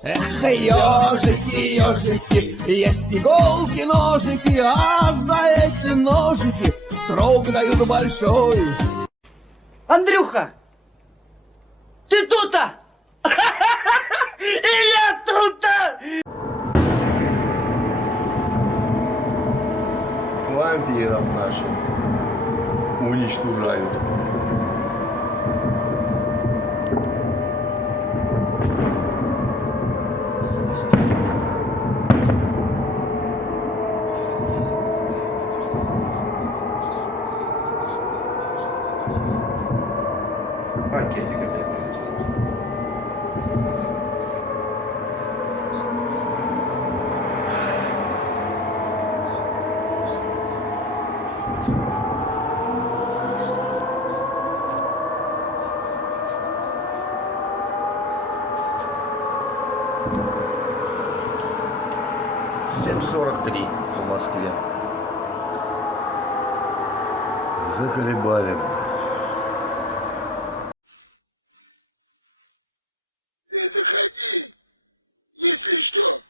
Эх, ежики, ежики, есть иголки, ножики, а за эти ножики срок дают большой. Андрюха, ты тут-то? И я тут-то! Вампиров наших уничтожают. .43 по Москве. Заколебали. Если что.